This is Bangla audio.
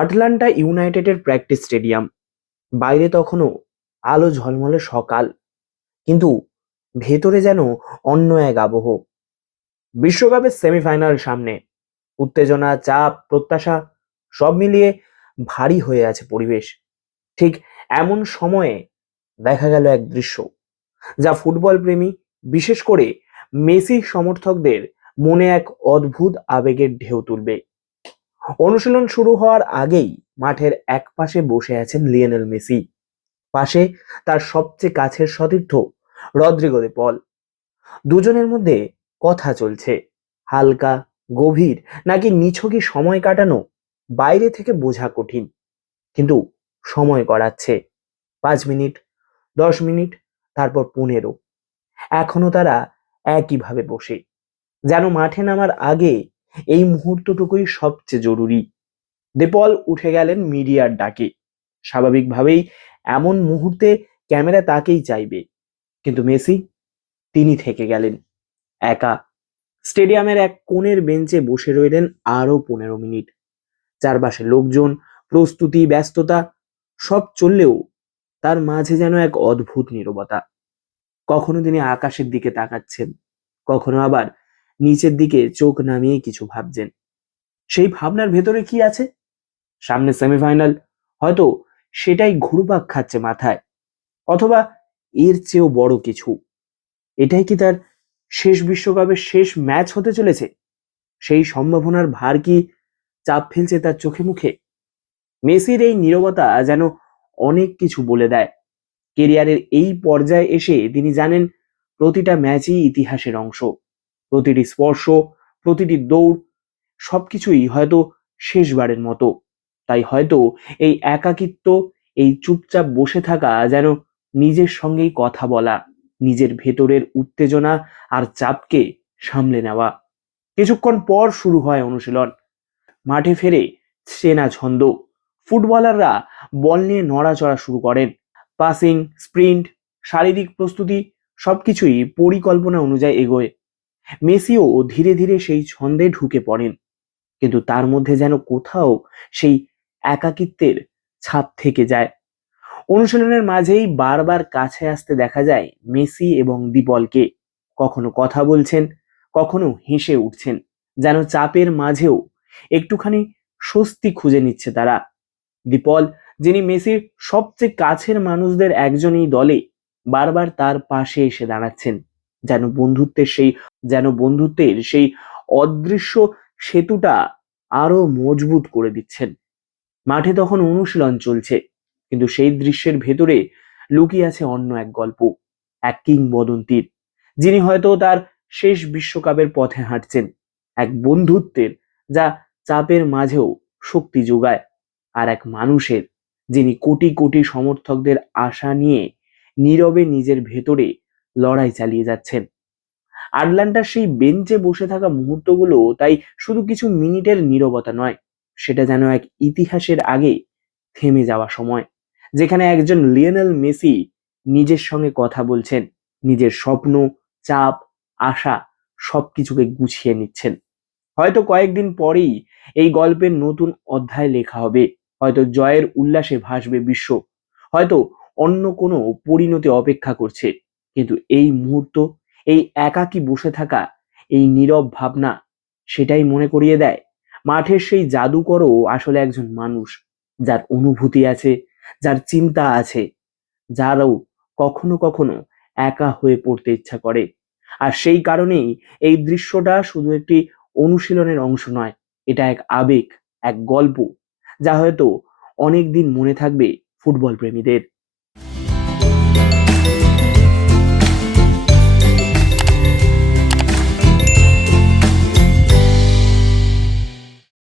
আটলান্টা ইউনাইটেডের প্র্যাকটিস স্টেডিয়াম। বাইরে তখনও আলো ঝলমলে সকাল, কিন্তু ভেতরে যেন অন্য এক আবহ। বিশ্বকাপের সেমিফাইনাল সামনে, উত্তেজনা, চাপ, প্রত্যাশা সব মিলিয়ে ভারী হয়ে আছে পরিবেশ। ঠিক এমন সময়ে দেখা গেল এক দৃশ্য যা ফুটবল প্রেমী, বিশেষ করে মেসি সমর্থকদের মনে এক অদ্ভুত আবেগের ঢেউ তুলবে। অনুশীলন শুরু হওয়ার আগেই মাঠের এক পাশে বসে আছেন লিওনেল মেসি, পাশে তার সবচেয়ে কাছের সতীর্থ রদ্রিগো দে পল। দুজনের মধ্যে কথা চলছে, হালকা, গভীর, নাকি নিছকই সময় কাটানো বাইরে থেকে বোঝা কঠিন। কিন্তু সময় গড়াচ্ছে, 5 মিনিট, 10 মিনিট, তারপর 15। এখনো তারা একইভাবে বসে, যেন মাঠে নামার আগে এই মুহূর্তটুকুই সবচেয়ে জরুরি। দেপল উঠে গেলেন মিডিয়ার ডাকে। স্বাভাবিকভাবেই এমন মুহূর্তে ক্যামেরা তাকেই চাইবে, কিন্তু মেসি, তিনি থেকে গেলেন একা। স্টেডিয়ামের এক কোণের বেঞ্চে বসে রইলেন আরো 15 মিনিট। চারপাশে লোকজন, প্রস্তুতি, ব্যস্ততা সব চললেও তার মাঝে যেন এক অদ্ভুত নীরবতা। কখনো তিনি আকাশের দিকে তাকাচ্ছেন, কখনো আবার নিচের দিকে চোখ নামিয়ে কিছু ভাবছেন। সেই ভাবনার ভেতরে কি আছে? সামনে সেমিফাইনাল, হয়তো সেটাই ঘুরপাক খাচ্ছে মাথায়, অথবা এর চেয়েও বড় কিছু। এটাই কি তার শেষ বিশ্বকাপের শেষ ম্যাচ হতে চলেছে? সেই সম্ভাবনার ভার কি চাপ ফেলছে তার চোখে মুখে? মেসির এই নীরবতা যেন অনেক কিছু বলে দেয়। কেরিয়ারের এই পর্যায়ে এসে তিনি জানেন, প্রতিটা ম্যাচই ইতিহাসের অংশ। প্রতিটি স্পর্শ, প্রতিটি দৌড়, সবকিছুই হয়তো শেষবারের মতো। তাই হয়তো এই একাকিত্ব, এই চুপচাপ বসে থাকা যেন নিজের সঙ্গেই কথা বলা, নিজের ভেতরের উত্তেজনা আর চাপকে সামলে নেওয়া। কিছুক্ষণ পর শুরু হয় অনুশীলন। মাঠে ফেরে চেনা ছন্দ। ফুটবলাররা বল নিয়ে নড়াচড়া শুরু করেন। পাসিং, স্প্রিন্ট, শারীরিক প্রস্তুতি সবকিছুই পরিকল্পনা অনুযায়ী এগোয়। মেসিও ধীরে ধীরে সেই ছন্দে ঢুকে পড়েন, কিন্তু তার মধ্যে যেন কোথাও সেই একাকিত্বের ছাপ থেকে যায়। অনুশীলনের মাঝেই বারবার কাছে আসতে দেখা যায় মেসি এবং দিপলকে। কখনো কথা বলছেন, কখনো হেসে উঠছেন, যেন চাপের মাঝেও একটুখানি স্বস্তি খুঁজে নিচ্ছে তারা। দিপল, যিনি মেসির সবচেয়ে কাছের মানুষদের একজনই দলে, বারবার তার পাশে এসে দাঁড়াচ্ছেন, যেন বন্ধুত্বের সেই অদৃশ্য সেতুটা আরো মজবুত করে দিচ্ছেন। মাঠে তখন অনুশীলন চলছে, কিন্তু সেই দৃশ্যের ভেতরে লুকিয়ে আছে অন্য এক গল্প, এক কিংবদন্তির, যিনি হয়তো তার শেষ বিশ্বকাপের পথে হাঁটছেন। এক বন্ধুত্বের যা চাপের মাঝেও শক্তি যোগায়, আর এক মানুষের যিনি কোটি কোটি সমর্থকদের আশা নিয়ে নীরবে নিজের ভেতরে লড়াই চালিয়ে যাচ্ছেন। আটলান্টার সেই বেঞ্চে বসে থাকা মুহূর্তগুলো তাই শুধু কিছু মিনিটের নীরবতা নয়, সেটা যেন এক ইতিহাসের আগে থেমে যাওয়া সময়, যেখানে একজন লিওনেল মেসি নিজের সঙ্গে কথা বলছেন, নিজের স্বপ্ন, চাপ, আশা সবকিছুকে গুছিয়ে নিচ্ছেন। হয়তো কয়েকদিন পরেই এই গল্পের নতুন অধ্যায় লেখা হবে। হয়তো জয়ের উল্লাসে ভাসবে বিশ্ব, হয়তো অন্য কোনো পরিণতি অপেক্ষা করছে। কিন্তু এই মুহূর্ত, এই একাকী বসে থাকা, এই নীরব ভাবনা, সেটাই মনে করিয়ে দেয় মাঠের সেই জাদুকরও আসলে একজন মানুষ, যার অনুভূতি আছে, যার চিন্তা আছে, যারও কখনো কখনো একা হয়ে পড়তে ইচ্ছা করে। আর সেই কারণেই এই দৃশ্যটা শুধু একটি অনুশীলনের অংশ নয়, এটা এক আবেগ, এক গল্প, যা হয়তো অনেক দিন মনে থাকবে ফুটবল প্রেমীদের।